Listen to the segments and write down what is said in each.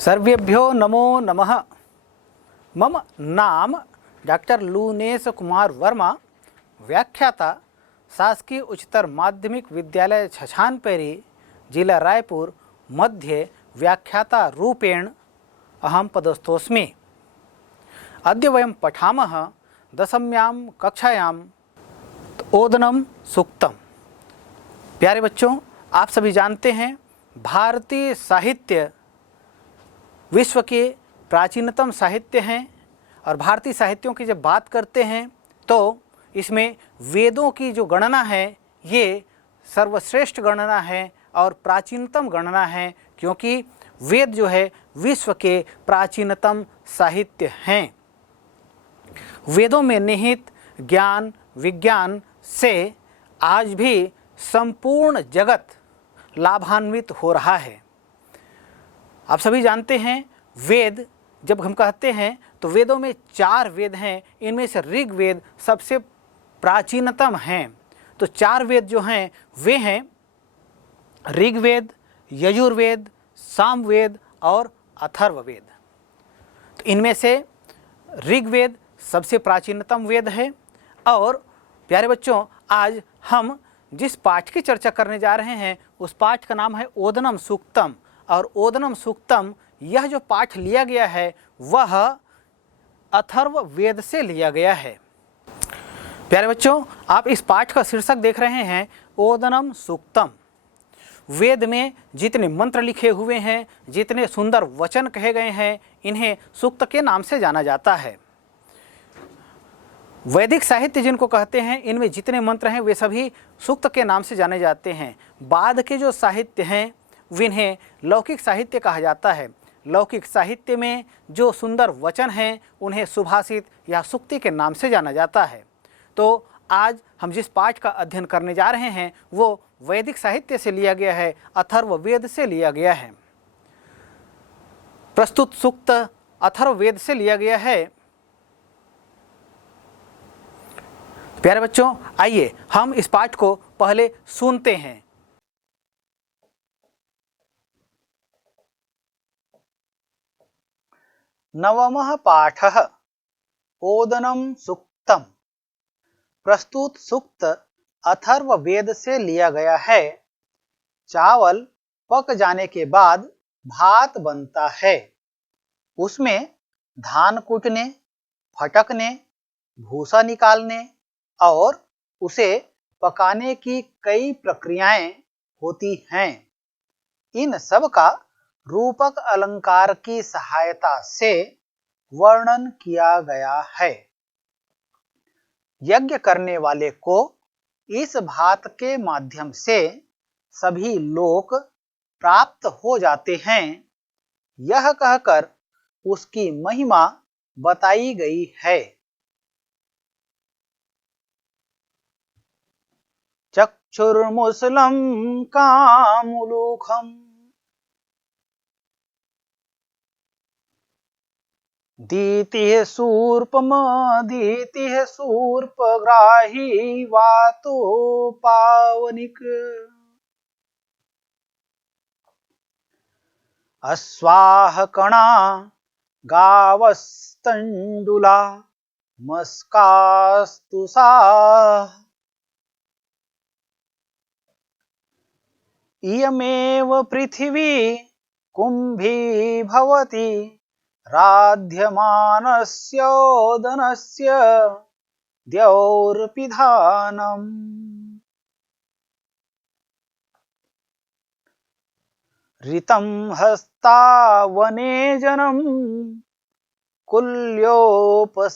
सर्वेभ्यो नमो नमः। मम नाम डॉक्टर लूनेश कुमार वर्मा, व्याख्याता, शासकीय उच्चतर माध्यमिक विद्यालय छछानपेरी, जिला रायपुर मध्ये व्याख्याता रूपेण अहम पदस्थोस्मि। अद्य वयं पठामः दशम्यां कक्षायां ओदनम सूक्तम। प्यारे बच्चों, आप सभी जानते हैं भारतीय साहित्य विश्व के प्राचीनतम साहित्य हैं और भारतीय साहित्यों की जब बात करते हैं तो इसमें वेदों की जो गणना है ये सर्वश्रेष्ठ गणना है और प्राचीनतम गणना है, क्योंकि वेद जो है विश्व के प्राचीनतम साहित्य हैं। वेदों में निहित ज्ञान विज्ञान से आज भी संपूर्ण जगत लाभान्वित हो रहा है। आप सभी जानते हैं वेद जब हम कहते हैं तो वेदों में 4 वेद हैं, इनमें से ऋग्वेद सबसे प्राचीनतम हैं। तो 4 वेद जो हैं वे हैं ऋग्वेद, यजुर्वेद, सामवेद और अथर्ववेद। तो इनमें से ऋग्वेद सबसे प्राचीनतम वेद है। और प्यारे बच्चों, आज हम जिस पाठ की चर्चा करने जा रहे हैं उस पाठ का नाम है ओदनम सूक्तम। और ओदनम सूक्तम यह जो पाठ लिया गया है वह अथर्व वेद से लिया गया है। प्यारे बच्चों, आप इस पाठ का शीर्षक देख रहे हैं ओदनम सूक्तम। वेद में जितने मंत्र लिखे हुए हैं, जितने सुंदर वचन कहे गए हैं, इन्हें सूक्त के नाम से जाना जाता है। वैदिक साहित्य जिनको कहते हैं, इनमें जितने मंत्र हैं वे सभी सूक्त के नाम से जाने जाते हैं। बाद के जो साहित्य हैं जिन्हें लौकिक साहित्य कहा जाता है। लौकिक साहित्य में जो सुंदर वचन हैं उन्हें सुभाषित या सूक्ति के नाम से जाना जाता है। तो आज हम जिस पाठ का अध्ययन करने जा रहे हैं वो वैदिक साहित्य से लिया गया है, अथर्ववेद से लिया गया है। प्रस्तुत सूक्त अथर्ववेद से लिया गया है। प्यारे बच्चों, आइए हम इस पाठ को पहले सुनते हैं। नवमः पाठः ओदनम सूक्तम। प्रस्तुत सूक्त अथर्ववेद से लिया गया है। चावल पक जाने के बाद भात बनता है। उसमें धान कूटने, फटकने, भूसा निकालने और उसे पकाने की कई प्रक्रियाएं होती हैं। इन सब का रूपक अलंकार की सहायता से वर्णन किया गया है। यज्ञ करने वाले को इस भात के माध्यम से सभी लोक प्राप्त हो जाते हैं, यह कहकर उसकी महिमा बताई गई है। चक्षुर्मुसलं कामुलुखम् दीतिः शूर्पमदीतिः शूर्पग्राही वातो पावनिक अश्वाहकणा गावस्तण्डुला मस्कास्तुषा इयमेव पृथिवी कुम्भी भवति राध्यमानस्योदनस्य द्यौर्पिधानम्। ऋतं हस्तावनेजनं कुल्योपसेचनम्।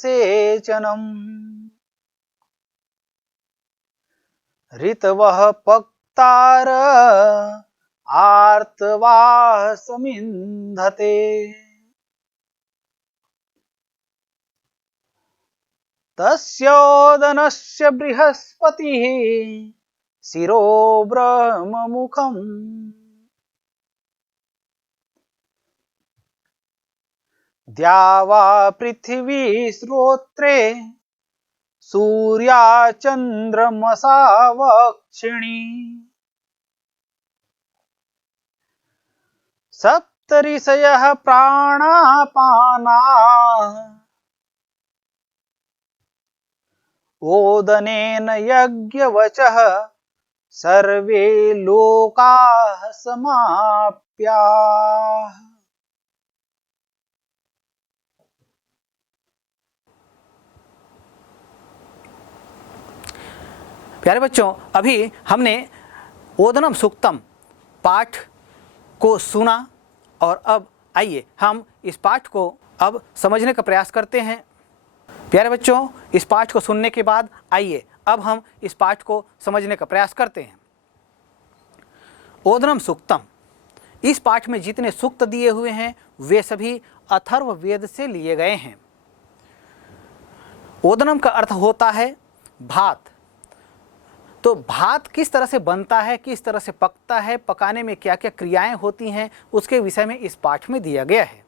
ऋतवः पक्तार आर्तवाः समिन्धते। तस्योदनस्य बृहस्पतिः शिरो ब्रह्ममुखम्। द्यावा पृथिवी श्रोत्रे सूर्या चन्द्रमसा वक्षिणी। सप्त ऋषयः प्राणापाना ओदनेन यज्ञवचः सर्वे लोकाः समाप्याः। प्यारे बच्चों, अभी हमने ओदनम सूक्तम पाठ को सुना और अब आइए हम इस पाठ को अब समझने का प्रयास करते हैं। प्यारे बच्चों, इस पाठ को सुनने के बाद आइए अब हम इस पाठ को समझने का प्रयास करते हैं। ओदनम सूक्तम, इस पाठ में जितने सूक्त दिए हुए हैं वे सभी अथर्व वेद से लिए गए हैं। ओदनम का अर्थ होता है भात। तो भात किस तरह से बनता है, किस तरह से पकता है, पकाने में क्या क्या क्रियाएं होती हैं, उसके विषय में इस पाठ में दिया गया है।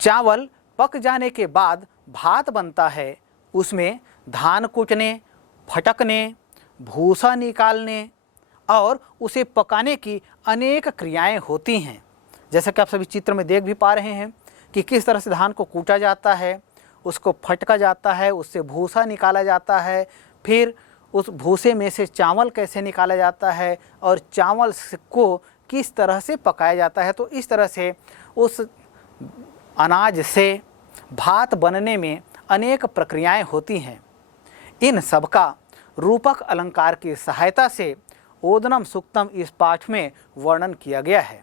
चावल पक जाने के बाद भात बनता है, उसमें धान कूटने, फटकने, भूसा निकालने और उसे पकाने की अनेक क्रियाएं होती हैं। जैसा कि आप सभी चित्र में देख भी पा रहे हैं कि किस तरह से धान को कूटा जाता है, उसको फटका जाता है, उससे भूसा निकाला जाता है, फिर उस भूसे में से चावल कैसे निकाला जाता है और चावल को किस तरह से पकाया जाता है। तो इस तरह से उस अनाज से भात बनने में अनेक प्रक्रियाएं होती हैं। इन सब का रूपक अलंकार की सहायता से ओदनम सूक्तम इस पाठ में वर्णन किया गया है।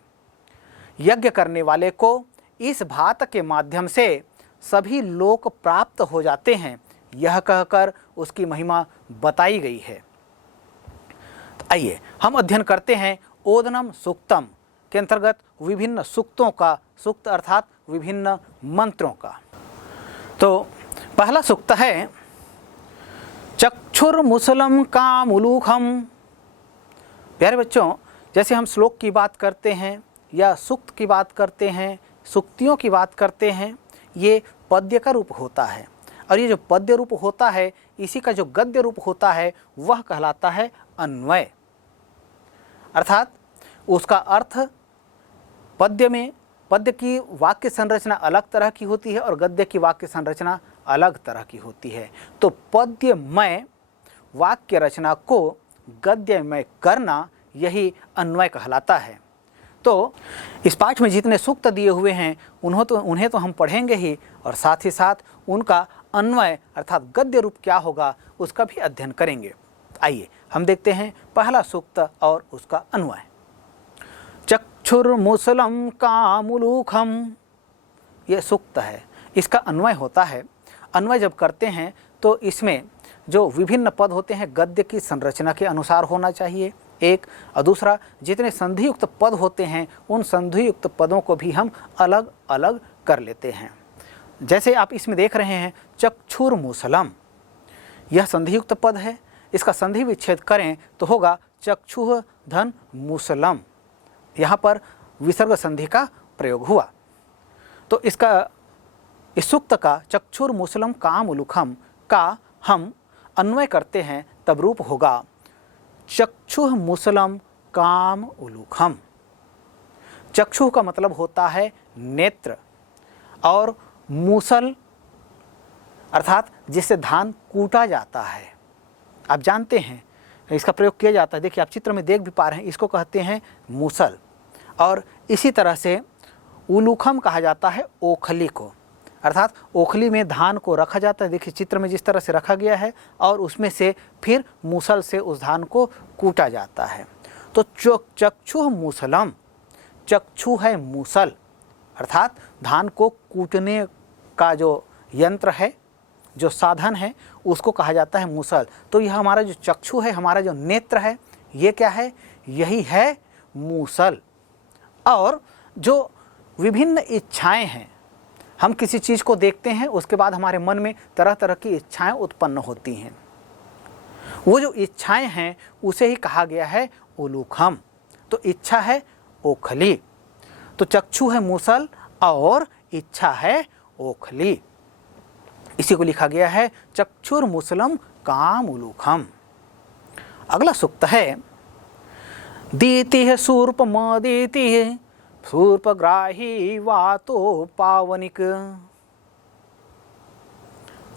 यज्ञ करने वाले को इस भात के माध्यम से सभी लोक प्राप्त हो जाते हैं, यह कहकर उसकी महिमा बताई गई है। तो आइए हम अध्ययन करते हैं ओदनम सूक्तम के अंतर्गत विभिन्न सूक्तों का, सूक्त अर्थात विभिन्न मंत्रों का। तो पहला सूक्त है चक्षुर्मुसलम कामुलूखम। प्यारे बच्चों, जैसे हम श्लोक की बात करते हैं या सूक्त की बात करते हैं, सूक्तियों की बात करते हैं, ये पद्य का रूप होता है और ये जो पद्य रूप होता है इसी का जो गद्य रूप होता है वह कहलाता है अन्वय। अर्थात उसका अर्थ पद्य में, पद्य की वाक्य संरचना अलग तरह की होती है और गद्य की वाक्य संरचना अलग तरह की होती है। तो पद्यमय वाक्य रचना को गद्यमय करना यही अन्वय कहलाता है। तो इस पाठ में जितने सूक्त दिए हुए हैं उन्हें तो हम पढ़ेंगे ही और साथ ही साथ उनका अन्वय अर्थात गद्य रूप क्या होगा उसका भी अध्ययन करेंगे। आइए हम देखते हैं पहला सूक्त और उसका अन्वय। चक्षुर्मुसलम कामुलूखम, ये सूक्त है, इसका अन्वय होता है। अन्वय जब करते हैं तो इसमें जो विभिन्न पद होते हैं गद्य की संरचना के अनुसार होना चाहिए एक, और दूसरा जितने संधियुक्त पद होते हैं उन संधियुक्त पदों को भी हम अलग अलग कर लेते हैं। जैसे आप इसमें देख रहे हैं चक्षुर्मुसलम, यह संधियुक्त पद है, इसका संधि विच्छेद करें तो होगा चक्षुः धन मुसलम। यहाँ पर विसर्ग संधि का प्रयोग हुआ। तो इस सूक्त का चक्षुर्मुसलम कामुलूखम का हम अन्वय करते हैं तब रूप होगा चक्षुः मुसलम काम उलूखम। चक्षु का मतलब होता है नेत्र और मूसल अर्थात जिससे धान कूटा जाता है। आप जानते हैं इसका प्रयोग किया जाता है, देखिए आप चित्र में देख भी पा रहे हैं, इसको कहते हैं मूसल। और इसी तरह से उलूखम कहा जाता है ओखली को, अर्थात ओखली में धान को रखा जाता है, देखिए चित्र में जिस तरह से रखा गया है, और उसमें से फिर मूसल से उस धान को कूटा जाता है। तो चक्षु मूसलम, चक्षु है मूसल अर्थात धान को कूटने का जो यंत्र है, जो साधन है, उसको कहा जाता है मूसल। तो यह हमारा जो चक्षु है, हमारा जो नेत्र है, ये क्या है, यही है मूसल। और जो विभिन्न इच्छाएं हैं, हम किसी चीज़ को देखते हैं उसके बाद हमारे मन में तरह तरह की इच्छाएं उत्पन्न होती हैं, वो जो इच्छाएं हैं उसे ही कहा गया है उलूखम। तो इच्छा है ओखली, तो चक्षु है मूसल और इच्छा है ओखली, इसी को लिखा गया है चक्षुर्मुसलम काम उलूखम। अगला सूक्त है दीति है सूर्प मदीति शूर्पग्राही वातो पावनिक।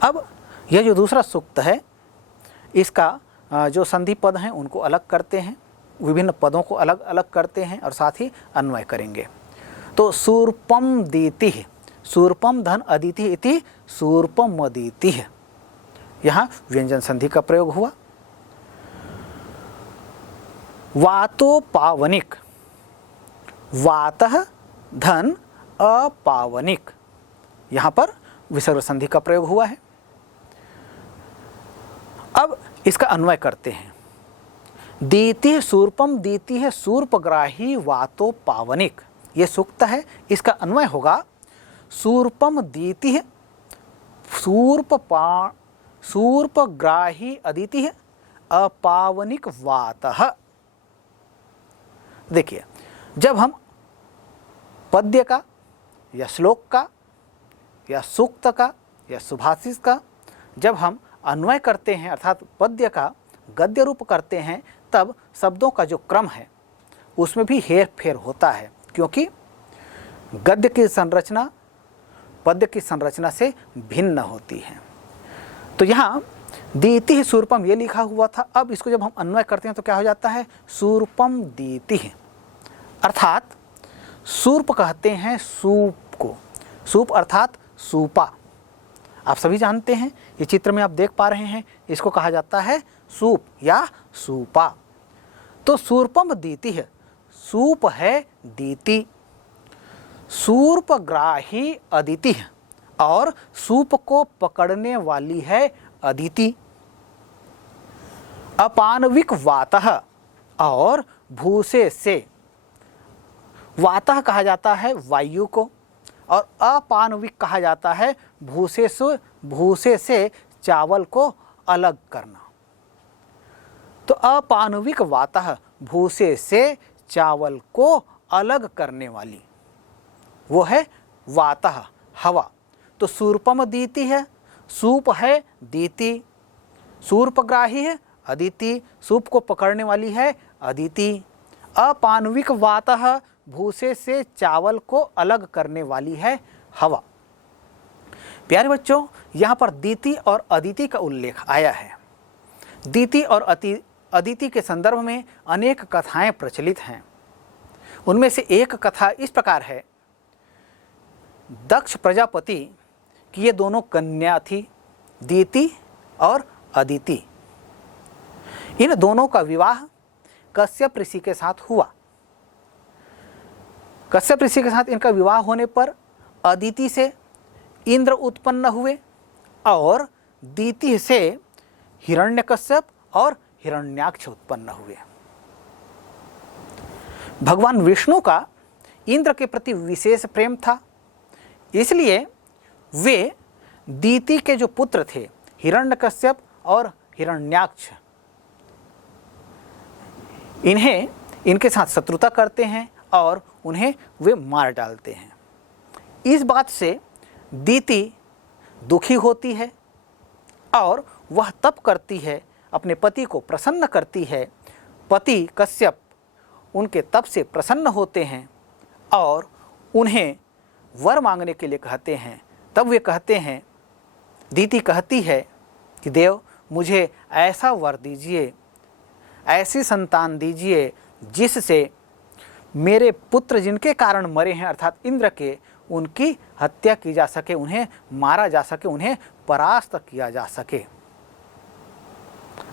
अब यह जो दूसरा सूक्त है, इसका जो संधि पद हैं उनको अलग करते हैं, विभिन्न पदों को अलग अलग करते हैं और साथ ही अन्वय करेंगे। तो शूर्पम दीति, शूर्पम धन अदिति इति शूर्पम अदिति, यहाँ व्यंजन संधि का प्रयोग हुआ। वातो पावनिक, वातः धन अपावनिक, यहाँ पर विसर्ग संधि का प्रयोग हुआ है। अब इसका अन्वय करते हैं। दीति शूर्पम दीति है शूर्पग्राही वातो पावनिक, ये सूक्त है। इसका अन्वय होगा शूर्पम दीति है शूर्पग्राही अदिति है अपावनिक वातः। देखिए, जब हम पद्य का या श्लोक का या सूक्त का या सुभाषित का जब हम अन्वय करते हैं, अर्थात पद्य का गद्य रूप करते हैं, तब शब्दों का जो क्रम है उसमें भी हेर फेर होता है, क्योंकि गद्य की संरचना पद्य की संरचना से भिन्न होती है। तो यहाँ दीति शूर्पम ये लिखा हुआ था, अब इसको जब हम अन्वय करते हैं तो क्या हो जाता है, शूर्पम दीति, अर्थात शूर्प कहते हैं सूप को, सूप अर्थात सूपा। आप सभी जानते हैं, ये चित्र में आप देख पा रहे हैं, इसको कहा जाता है सूप या सूपा। तो शूर्पम दीति है, सूप है दीति, शूर्पग्राही अदिति है और सूप को पकड़ने वाली है अदिति। अपानविक वातः और भूसे से, वातः कहा जाता है वायु को और अपानविक कहा जाता है भूसे से चावल को अलग करना। तो अपानविक वातः भूसे से चावल को अलग करने वाली वो है वातः हवा। तो शूर्पम दीति है, सूप है दीति, शूर्पग्राही है अदिति, सूप को पकड़ने वाली है अदिति। अपानविक वातः भूसे से चावल को अलग करने वाली है हवा। प्यारे बच्चों, यहाँ पर दीति और अदिति का उल्लेख आया है। दीति और अदिति के संदर्भ में अनेक कथाएं प्रचलित हैं। उनमें से एक कथा इस प्रकार है, दक्ष प्रजापति की ये दोनों कन्या थी, दीति और अदिति। इन दोनों का विवाह कश्यप ऋषि के साथ हुआ। कश्यप ऋषि के साथ इनका विवाह होने पर अदिति से इंद्र उत्पन्न हुए और दीति से हिरण्यकश्यप और हिरण्याक्ष उत्पन्न हुए। भगवान विष्णु का इंद्र के प्रति विशेष प्रेम था, इसलिए वे दीति के जो पुत्र थे हिरण्यकश्यप और हिरण्याक्ष, इन्हें इनके साथ शत्रुता करते हैं और उन्हें वे मार डालते हैं। इस बात से दीति दुखी होती है और वह तप करती है, अपने पति को प्रसन्न करती है। पति कश्यप उनके तप से प्रसन्न होते हैं और उन्हें वर मांगने के लिए कहते हैं। तब वे कहते हैं, दीति कहती है कि देव मुझे ऐसा वर दीजिए, ऐसी संतान दीजिए जिससे मेरे पुत्र जिनके कारण मरे हैं अर्थात इंद्र के, उनकी हत्या की जा सके, उन्हें मारा जा सके, उन्हें परास्त किया जा सके।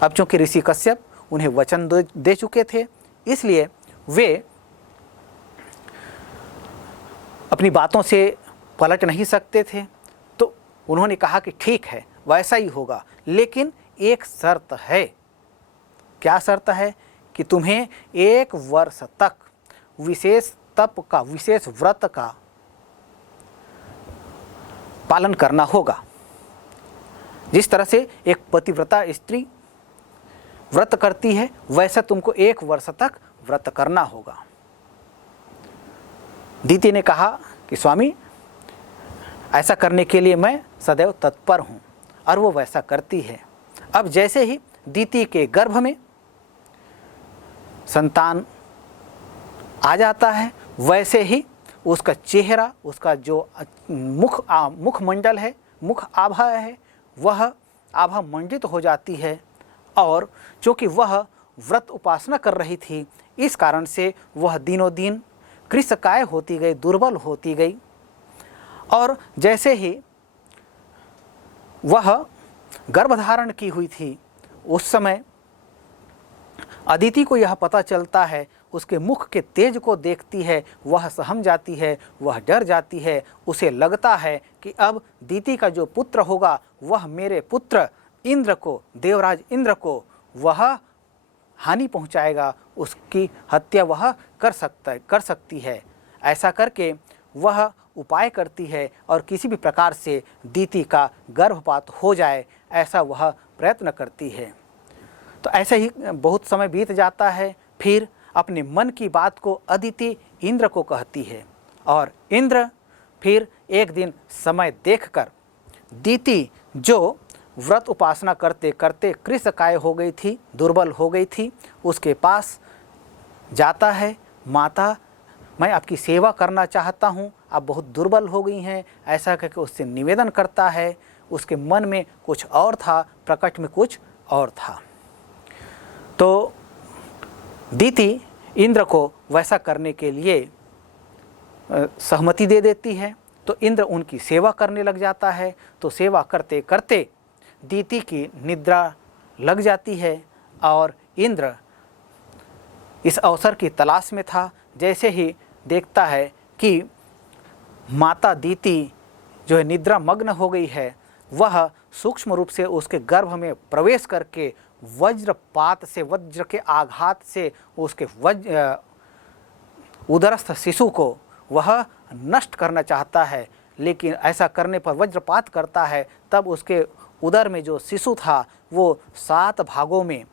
अब चूंकि ऋषि कश्यप उन्हें वचन दे चुके थे, इसलिए वे अपनी बातों से पलट नहीं सकते थे। तो उन्होंने कहा कि ठीक है वैसा ही होगा, लेकिन एक शर्त है। क्या शर्त है? कि तुम्हें 1 वर्ष तक विशेष तप का, विशेष व्रत का पालन करना होगा। जिस तरह से एक पतिव्रता स्त्री व्रत करती है, वैसा तुमको 1 वर्ष तक व्रत करना होगा। दीति ने कहा कि स्वामी, ऐसा करने के लिए मैं सदैव तत्पर हूँ, और वो वैसा करती है। अब जैसे ही दीति के गर्भ में संतान आ जाता है, वैसे ही उसका चेहरा, उसका जो मुखमंडल है, मुख आभा है, वह आभा मंडित हो जाती है। और चूँकि वह व्रत उपासना कर रही थी, इस कारण से वह दिनों दिन कृशकाय होती गई, दुर्बल होती गई। और जैसे ही वह गर्भधारण की हुई थी, उस समय अदिति को यह पता चलता है, उसके मुख के तेज को देखती है, वह सहम जाती है, वह डर जाती है। उसे लगता है कि अब दीति का जो पुत्र होगा वह मेरे पुत्र इंद्र को, देवराज इंद्र को वह हानि पहुंचाएगा, उसकी हत्या वह कर सकती है। ऐसा करके वह उपाय करती है और किसी भी प्रकार से दीति का गर्भपात हो जाए, ऐसा वह प्रयत्न करती है। तो ऐसे ही बहुत समय बीत जाता है। फिर अपने मन की बात को अदिति इंद्र को कहती है और इंद्र फिर एक दिन समय देखकर दीति जो व्रत उपासना करते करते कृशकाय हो गई थी, दुर्बल हो गई थी, उसके पास जाता है। माता, मैं आपकी सेवा करना चाहता हूँ, आप बहुत दुर्बल हो गई हैं, ऐसा करके उससे निवेदन करता है। उसके मन में कुछ और था, प्रकट में कुछ और था। तो दीति इंद्र को वैसा करने के लिए सहमति दे देती है। तो इंद्र उनकी सेवा करने लग जाता है। तो सेवा करते करते दीति की निद्रा लग जाती है और इंद्र इस अवसर की तलाश में था। जैसे ही देखता है कि माता दीति जो है निद्रा मग्न हो गई है, वह सूक्ष्म रूप से उसके गर्भ में प्रवेश करके वज्रपात से, वज्र के आघात से उसके उदरस्थ शिशु को वह नष्ट करना चाहता है। लेकिन ऐसा करने पर वज्रपात करता है, तब उसके उदर में जो शिशु था वो 7 भागों में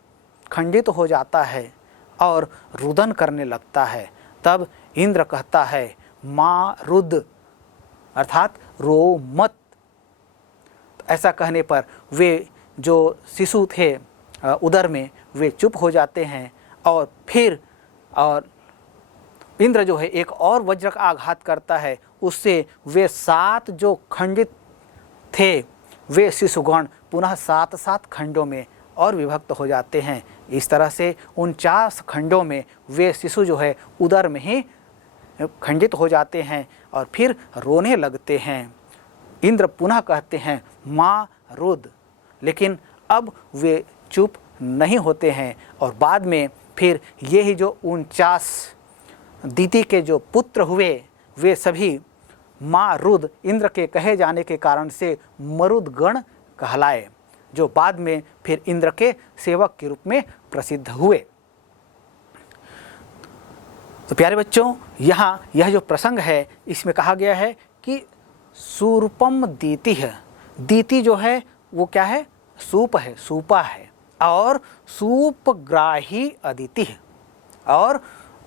खंडित हो जाता है और रुदन करने लगता है। तब इंद्र कहता है, माँ रुद, अर्थात रो मत। ऐसा कहने पर वे जो शिशु थे उदर में, वे चुप हो जाते हैं। और फिर इंद्र जो है एक और वज्र का आघात करता है, उससे वे 7 जो खंडित थे वे शिशुगण पुनः 7 खंडों में और विभक्त हो जाते हैं। इस तरह से 49 खंडों में वे शिशु जो है उदर में ही खंडित हो जाते हैं और फिर रोने लगते हैं। इंद्र पुनः कहते हैं, माँ रुद, लेकिन अब वे चुप नहीं होते हैं। और बाद में फिर ये ही जो 49 दीति के जो पुत्र हुए, वे सभी माँ रुद इंद्र के कहे जाने के कारण से मरुदगण कहलाए, जो बाद में फिर इंद्र के सेवक के रूप में प्रसिद्ध हुए। तो प्यारे बच्चों, यहाँ यह जो प्रसंग है, इसमें कहा गया है कि सूर्पम दीति है। दीति जो है वो क्या है? सूप है, सूपा है। और सूपग्राही अदिति है। और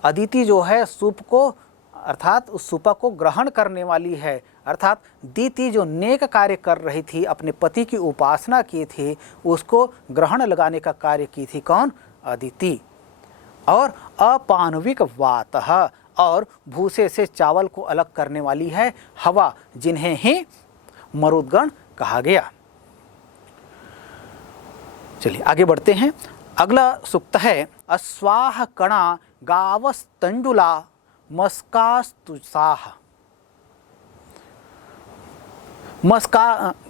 अदिति जो है सूप को, अर्थात उस सूपा को ग्रहण करने वाली है। अर्थात दीति जो नेक कार्य कर रही थी, अपने पति की उपासना की थी, उसको ग्रहण लगाने का कार्य की थी कौन? अदिति। और अपानविक वातः, और भूसे से चावल को अलग करने वाली है हवा, जिन्हें ही मरुदगण कहा गया। चलिए आगे बढ़ते हैं। अगला सूक्त है, अस्वाह कणा गावस्तंडुला मस्कास्तुसाह।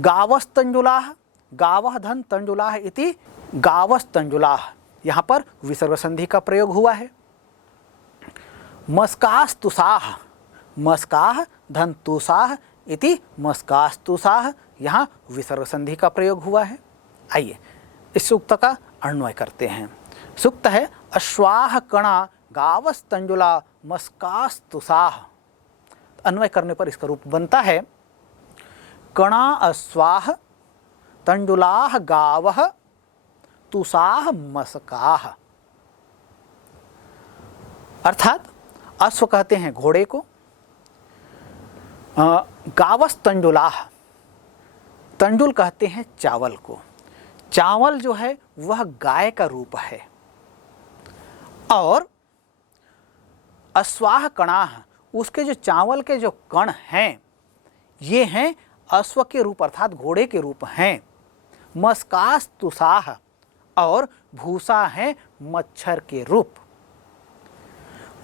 गावस्तंडुलाः, गावः धन तंडुलाः इति गावस्तंडुलाः। यहाँ पर विसर्ग संधि का प्रयोग हुआ है। मस्कास्तुसाः, मस्काः धन तुसाः इति मस्कास्तुसाः, यहाँ विसर्ग संधि का प्रयोग हुआ है। आइए इस सूक्त का अन्वय करते हैं। सूक्त है, अश्वाह कणा गावस्तंडुला मस्कास्तुसाः। अन्वय करने पर इसका रूप बनता है, कणा अश्वाह तंडुलाः गावः तुसाः मस्काः। अर्थात अश्व कहते हैं घोड़े को, गावस्तंडुलाः, तंडुल कहते हैं चावल को। चावल जो है वह गाय का रूप है। और अश्वाह कणाः, उसके जो चावल के जो कण हैं ये हैं अश्व के रूप अर्थात घोड़े के रूप हैं। मस्कास तुसाह और भूसा है मच्छर के रूप।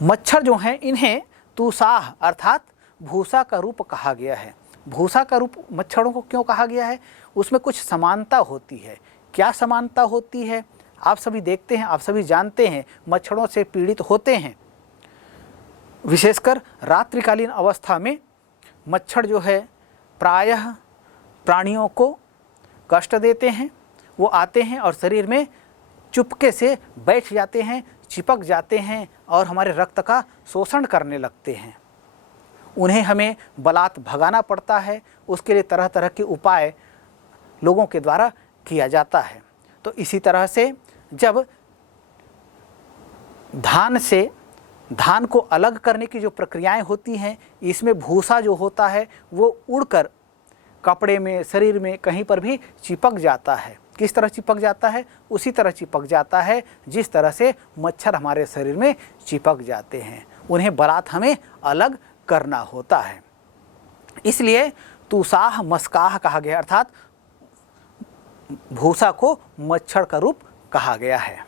मच्छर जो हैं इन्हें तुसाह अर्थात भूसा का रूप कहा गया है। भूसा का रूप मच्छरों को क्यों कहा गया है? उसमें कुछ समानता होती है। क्या समानता होती है? आप सभी देखते हैं, आप सभी जानते हैं, मच्छरों से पीड़ित होते हैं। विशेषकर रात्रिकालीन अवस्था में मच्छर जो है प्रायः प्राणियों को कष्ट देते हैं। वो आते हैं और शरीर में चुपके से बैठ जाते हैं, चिपक जाते हैं और हमारे रक्त का शोषण करने लगते हैं। उन्हें हमें बलात् भगाना पड़ता है। उसके लिए तरह तरह के उपाय लोगों के द्वारा किया जाता है। तो इसी तरह से जब धान को अलग करने की जो प्रक्रियाएं होती हैं, इसमें भूसा जो होता है वो उड़कर कपड़े में, शरीर में कहीं पर भी चिपक जाता है। किस तरह चिपक जाता है? उसी तरह चिपक जाता है जिस तरह से मच्छर हमारे शरीर में चिपक जाते हैं। उन्हें बलात् हमें अलग करना होता है। इसलिए तुसाह मस्काह कहा गया, अर्थात भूसा को मच्छर का रूप कहा गया है।